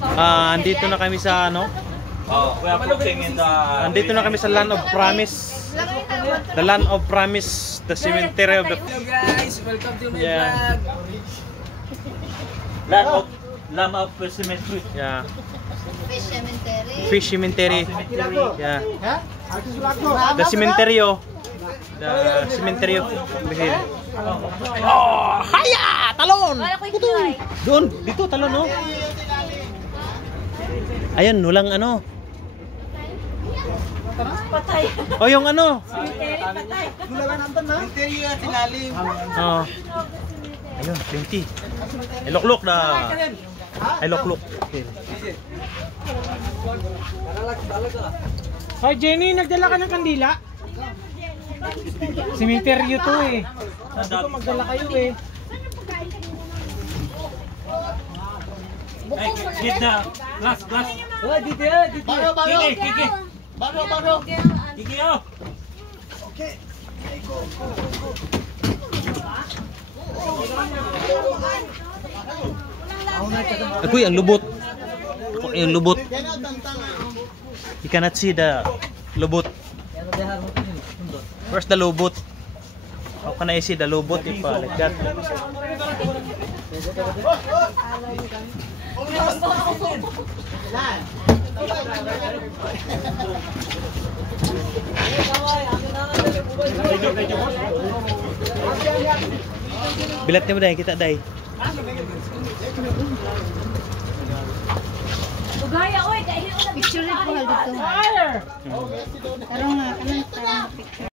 Andito na kami sa ano? We are approaching in the... Andito na kami sa Land of Promise. The Land of Promise, the cemetery of the... Hello guys, welcome to my Yeah. vlog. Land of Cemetery. Yeah. Fish cemetery. Fish cemetery. Yeah. The cementerio. The cementerio. Oh, haya! Talon! Putoy! Doon, dito talon oh. Ayun, walang ano. Patay. Oh, yung ano. Interior at ilalim. Oh. Ayun, 20. Ay, look na. Ay, look. Okay. Hoy Jenny, nagdala ka ng kandila? Cemetery to eh. Sabi ko magdala kayo eh. Hey, get the glass. Oh, dito yan, dito. Kiki. Kiki, oh. Agoy, ang lubot. Oh, yung lubot. You cannot see the lubot. Where's the lubot? How can I see the lubot if like that? Bilat niyo ba dahil kita dahil? Ugaya, oy, dahil picture rin ko dito. Pero nga, kanang picture.